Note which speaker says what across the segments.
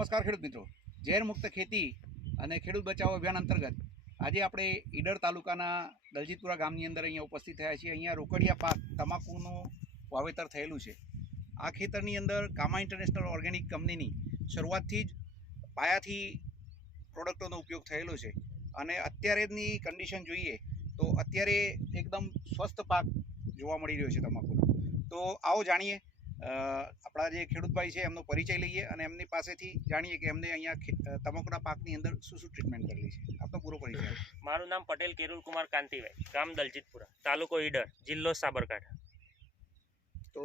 Speaker 1: નમસ્કાર ખેડૂત મિત્રો. ઝેર મુક્ત ખેતી અને ખેડૂત બચાવો અભિયાન અંતર્ગત આજે આપણે ઈડર તાલુકાના દલજીતપુરા ગામની અંદર અહીંયા ઉપસ્થિત થયા છીએ. અહીંયા રોકડિયા પાક, તમાકુનું વાવેતર થયેલું છે. આ ખેતરની અંદર કામા ઇન્ટરનેશનલ ઓર્ગેનિક કંપનીની શરૂઆતથી જ પાયાથી પ્રોડક્ટોનો ઉપયોગ થયેલો છે. અને અત્યારેની કન્ડિશન જોઈએ તો અત્યારે એકદમ સ્વસ્થ પાક જોવા મળી રહ્યો છે તમાકુનો. તો આવો જાણીએ આપણા જે ખેડૂતભાઈ છે એમનો પરિચય લઈએ અને એમની પાસેથી જાણીએ કે એમને અહીંયા તમાકુના પાકની અંદર શું શું ટ્રીટમેન્ટ કરેલી છે. આપનો પૂરો પરિચય
Speaker 2: મારું નામ પટેલ કેરુલ કુમાર કાંતિભાઈ ગામ દલજીતપુરા તાલુકો ઈડર જિલ્લો સાબરકાંઠા.
Speaker 1: તો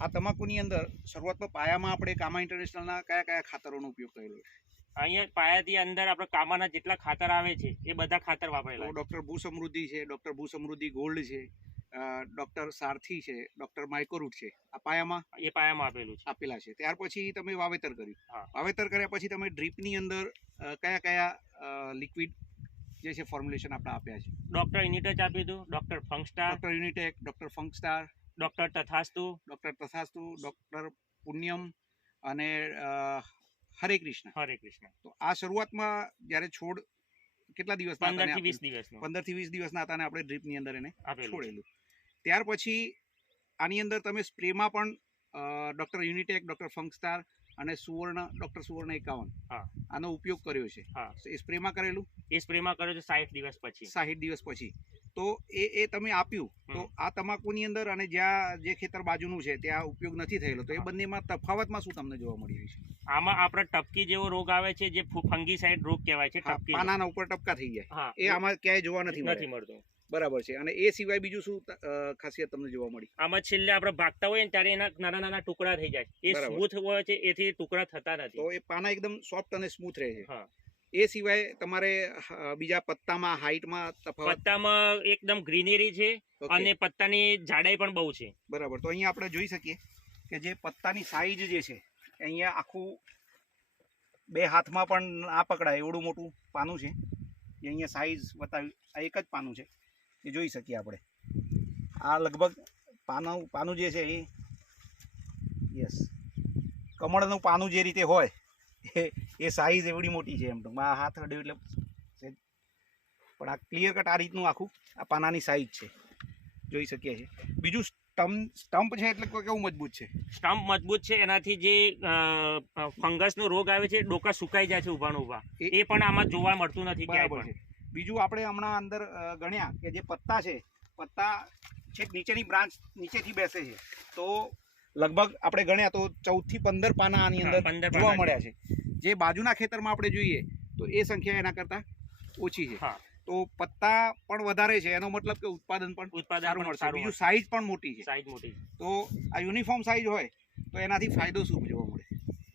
Speaker 1: આ તમાકુની અંદર શરૂઆતમાં પાયામાં આપણે કામા ઇન્ટરનેશનલના કયા કયા ખાતરોનો ઉપયોગ કરેલો છે?
Speaker 2: અહીંયા પાયાથી અંદર આપણે કામાના જેટલા ખાતર આવે છે એ બધા ખાતર વાપરેલા
Speaker 1: ડૉક્ટર ભૂ સમૃદ્ધિ છે ડૉક્ટર ભૂ સમૃદ્ધિ ગોલ્ડ છે ડૉક્ટર સારથી છે ડોક્ટર માઇકોરૂટ છે. આ પાયામાં
Speaker 2: એ પાયામાં આપેલું છે.
Speaker 1: આપેલા છે. ત્યાર પછી તમે વાવેતર કર્યું. વાવેતર કર્યા પછી તમે ડ્રીપની અંદર કયા કયા લિક્વિડ જે છે ફોર્મ્યુલેશન આપણે આપ્યા છે?
Speaker 2: ડોક્ટર યુનિટચ આપી દઉં. ડોક્ટર ફંગસ્ટાર.
Speaker 1: ડોક્ટર યુનિટેક ડૉક્ટર ફંકસ્ટાર
Speaker 2: ડોક્ટર તથાસ્તુ.
Speaker 1: ડૉક્ટર તથાસ્તુ ડોક્ટર પુણ્યમ અને હરે કૃષ્ણ.
Speaker 2: હરે કૃષ્ણ.
Speaker 1: તો આ શરૂઆતમાં જ્યારે છોડ કેટલા દિવસ
Speaker 2: પંદરથી વીસ
Speaker 1: દિવસ પંદરથી વીસ દિવસના હતા અને આપણે ડ્રીપની અંદર એને છોડેલું. ત્યાર પછી આની અંદર તમે સ્પ્રેમાં પણ ડૉક્ટર યુનિટેક ડૉક્ટર ફંકસ્ટાર અને સુવર્ણ ડૉક્ટર સુવર્ણ એકાવન આનો ઉપયોગ કર્યો છે. એ સ્પ્રેમાં કરેલું?
Speaker 2: એ સ્પ્રેમાં કર્યો છે સાહીઠ દિવસ પછી.
Speaker 1: સાહીઠ દિવસ પછી. તો એ એ તમે આપ્યું. તો આ તમાકુની અંદર અને જ્યાં જે ખેતર બાજુનું છે ત્યાં ઉપયોગ નથી થયેલો. તો એ બંનેમાં તફાવતમાં શું તમને જોવા મળી રહ્યું છે?
Speaker 2: આમાં આપણે ટપકી જેવો રોગ આવે છે જે ફંગી સાઈડ રોગ કહેવાય છે
Speaker 1: પાનાના ઉપર ટપકા થઈ જાય. એ આમાં ક્યાંય જોવા નથી
Speaker 2: નથી મળતું.
Speaker 1: બરાબર છે. અને એ સિવાય બીજું શું ખાસિયત તમને જોવા મળી?
Speaker 2: આમાં છેલ્લે આપણે ભાગતા હોય ને ત્યારે એના નાના નાના ટુકડા થઈ જાય. એ સ્મૂથ હોય છે એથી ટુકડા થતા નથી.
Speaker 1: તો એ પાના એકદમ સોફ્ટ અને સ્મૂથ રહે છે.
Speaker 2: હા.
Speaker 1: એ સિવાય તમારે બીજા પત્તામાં હાઈટમાં તફાવત?
Speaker 2: પત્તામાં એકદમ ગ્રીનરી છે અને પત્તાની જાડાઈ પણ બહુ છે.
Speaker 1: બરાબર. તો અહીંયા આપણે જોઈ શકીએ કે જે પત્તાની સાઈઝ જે છે અહીંયા આખું બે હાથમાં પણ આ પકડાય એવડું મોટું પાનું છે. એ અહીંયા સાઈઝ બતાવી આ એક જ પાનું છે. એ જોઈ શકીએ આપણે. આ લગભગ પાનું પાનું જે છે એ યસ કમળનું પાનું જે રીતે હોય એ એ સાઈઝ એવડી મોટી છે એમ તો. આ હાથ અડ્યું એટલે પણ આ ક્લિયર કટ આ રીતનું આખું આ પાનાની સાઈઝ છે. જોઈ શકીએ છીએ. બીજું સ્ટમ્પ સ્ટમ્પ છે એટલે કેવું મજબૂત છે?
Speaker 2: સ્ટમ્પ મજબૂત છે. એનાથી જે ફંગસનો રોગ આવે છે ડોકા સુકાઈ જાય છે ઊભા ઊભા
Speaker 1: એ-
Speaker 2: પણ આમાં જોવા મળતું નથી ક્યાંય
Speaker 1: બરાબર
Speaker 2: પણ
Speaker 1: છે. બીજું આપણે હમણાં અંદર ગણ્યા કે જે પત્તા છે પત્તા છેક નીચેની બ્રાન્ચ નીચેથી બેસે છે. તો લગભગ આપણે ગણ્યા તો ચૌદથી પંદર પાના આની અંદર જોવા મળ્યા છે. જે બાજુના ખેતરમાં આપણે જોઈએ તો એ સંખ્યા એના કરતાં ઓછી છે.
Speaker 2: હા.
Speaker 1: તો પત્તા પણ વધારે છે એનો મતલબ કે ઉત્પાદન પણ
Speaker 2: ઉત્પાદન
Speaker 1: મળશે. બીજું સાઈઝ પણ મોટી છે.
Speaker 2: સાઈઝ મોટી.
Speaker 1: તો આ યુનિફોર્મ સાઈઝ હોય તો એનાથી ફાયદો શું જોવા મળે?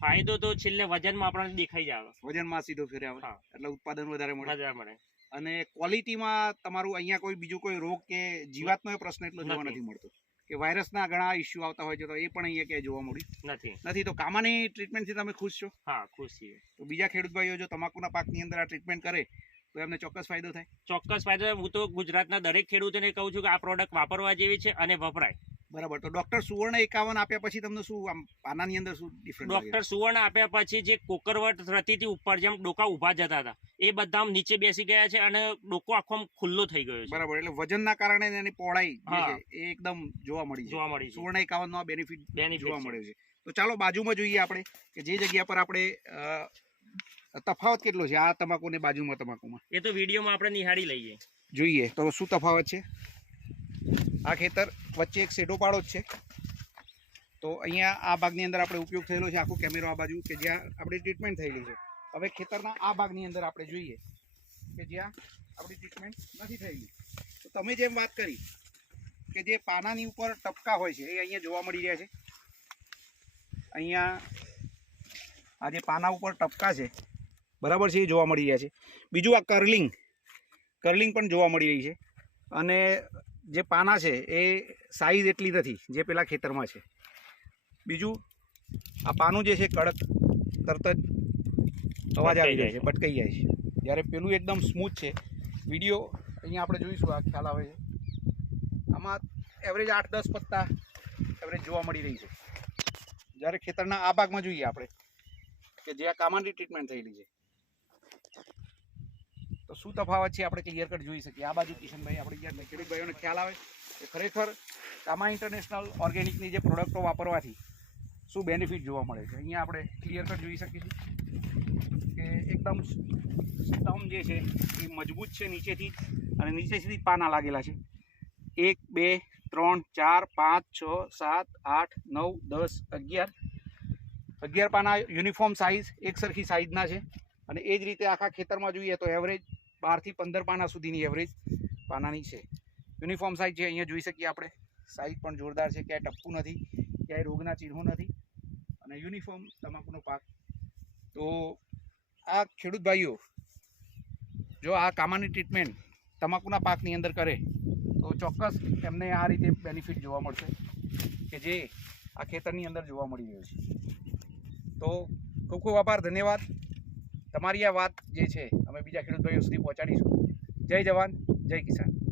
Speaker 2: ફાયદો તો છેલ્લે વજનમાં આપણને દેખાઈ જાય
Speaker 1: વજનમાં સીધો ફેરે આવે. એટલે ઉત્પાદન વધારે મળે.
Speaker 2: વધારે મળે.
Speaker 1: અને ક્વોલિટીમાં તમારું અહીંયા કોઈ બીજું કોઈ રોગ કે જીવાતનો એ પ્રશ્ન એટલો જોવા
Speaker 2: નથી.
Speaker 1: નથી મળતો. કે વાયરસના ઘણા ઇસ્યુ આવતા હોય છે તો એ પણ અહીંયા ક્યાંય જોવા મળ્યું.
Speaker 2: નથી.
Speaker 1: નથી તો કામાની ટ્રીટમેન્ટથી તમે ખુશ છો?
Speaker 2: હા ખુશ છીએ.
Speaker 1: તો બીજા ખેડૂત ભાઈઓ જો તમાકુના પાકની અંદર આ ટ્રીટમેન્ટ કરે તો એમને ચોક્કસ ફાયદો થાય.
Speaker 2: ચોક્કસ ફાયદો હું તો ગુજરાતના દરેક ખેડૂતોને કહું છું કે આ પ્રોડક્ટ વાપરવા જેવી છે અને વપરાય.
Speaker 1: બરાબર. તો ડોક્ટર સુવર્ણ એકાવન આપ્યા પછી તમને શું આમ પાનાની અંદર શું ડિફરન્સ
Speaker 2: ડોક્ટર સુવર્ણ આપ્યા પછી જે કોકરવટ રતીથી ઉપર જેમ ડોકા ઊભા જતા હતા એ બધા આમ નીચે બેસી ગયા છે અને ડોકો આખો આમ ખુલ્લો થઈ ગયો છે.
Speaker 1: બરાબર. એટલે વજનના કારણે એની પહોળાઈ એ એકદમ જોવા મળી
Speaker 2: જોવા મળી
Speaker 1: સુવર્ણ એકાવન નો બેનિફિટ
Speaker 2: બેનિફિટ
Speaker 1: જોવા મળ્યો છે. તો ચાલો બાજુમાં જોઈએ આપણે કે જે જગ્યા પર આપણે તફાવત કેટલો છે? આ તમાકુ ને બાજુમાં તમાકુમાં.
Speaker 2: એ તો વિડીયોમાં આપણે નિહાળી લઈએ.
Speaker 1: જોઈએ. તો શું તફાવત છે? આ ખેતર વચ્ચે એક શેડો પાડો જ છે. તો અહીંયા આ ભાગની અંદર આપણે ઉપયોગ થયેલો છે આખો કેમેરો આ બાજુ કે જ્યાં આપણી ટ્રીટમેન્ટ થયેલી છે. હવે ખેતરના આ ભાગની અંદર આપણે જોઈએ કે જ્યાં આપણી ટ્રીટમેન્ટ નથી થયેલી. તો તમે જેમ વાત કરી કે જે પાનાની ઉપર ટપકા હોય છે એ અહીંયા જોવા મળી રહ્યા છે. અહીંયા આ જે પાના ઉપર ટપકા છે, બરાબર છે એ જોવા મળી રહ્યા છે. બીજું આ કર્લિંગ કર્લિંગ પણ જોવા મળી રહી છે. અને જે પાના છે એ સાઈઝ એટલી નથી જે પેલા ખેતરમાં છે. બીજું આ પાનું જે છે કડક તરત જ અવાજ આવી જાય છે ભટકાઈ જાય છે. જ્યારે પેલું એકદમ સ્મૂથ છે વીડિયો અહીંયા આપણે જોઈશું આ ખ્યાલ આવે છે. આમાં એવરેજ આઠ દસ પત્તા એવરેજ જોવા મળી રહી છે. જ્યારે ખેતરના આ ભાગમાં જોઈએ આપણે કે જે આ કામાની ટ્રીટમેન્ટ થયેલી છે. શું તફાવત છે આપણે ક્લિયર કટ જોઈ શકીએ. આ બાજુ કિશનભાઈ, આપણે જ્યાં ખેડૂત ભાઈઓને ખ્યાલ આવે કે ખરેખર કામા ઇન્ટરનેશનલ ઓર્ગેનિકની જે પ્રોડક્ટો વાપરવાથી શું બેનિફિટ જોવા મળે છે? અહીંયા આપણે ક્લિયર કટ જોઈ છીએ કે એકદમ સ્તંભ જે છે એ મજબૂત છે નીચેથી અને નીચેથી પાના લાગેલા છે. એક, બે, ત્રણ, ચાર, પાંચ, છ, સાત, આઠ, નવ, દસ, અગિયાર. અગિયાર પાના યુનિફોર્મ સાઇઝ એક સરખી સાઇઝના છે. અને એ જ રીતે આખા ખેતરમાં જોઈએ તો એવરેજ બારથી પંદર પાના સુધીની એવરેજ પાનાની છે. યુનિફોર્મ સાઇઝ છે અહીંયા જોઈ શકીએ આપણે સાઇઝ પણ જોરદાર છે, ક્યાંય ટપકું નથી, ક્યાંય રોગના ચિહ્નો નથી, અને યુનિફોર્મ તમાકુનો પાક. તો આ ખેડૂત ભાઈઓ, જો આ કામાની ટ્રીટમેન્ટ તમાકુના પાકની અંદર કરે, તો ચોક્કસ એમને આ રીતે બેનિફિટ જોવા મળશે, કે જે આ ખેતરની અંદર જોવા મળી રહ્યો છે. તો ખૂબ ખૂબ આભાર, ધન્યવાદ. તમારી આ વાત જે છે અમે બીજા ખેડૂત સુધી પહોંચાડીશું. જય જવાન જય કિસાન.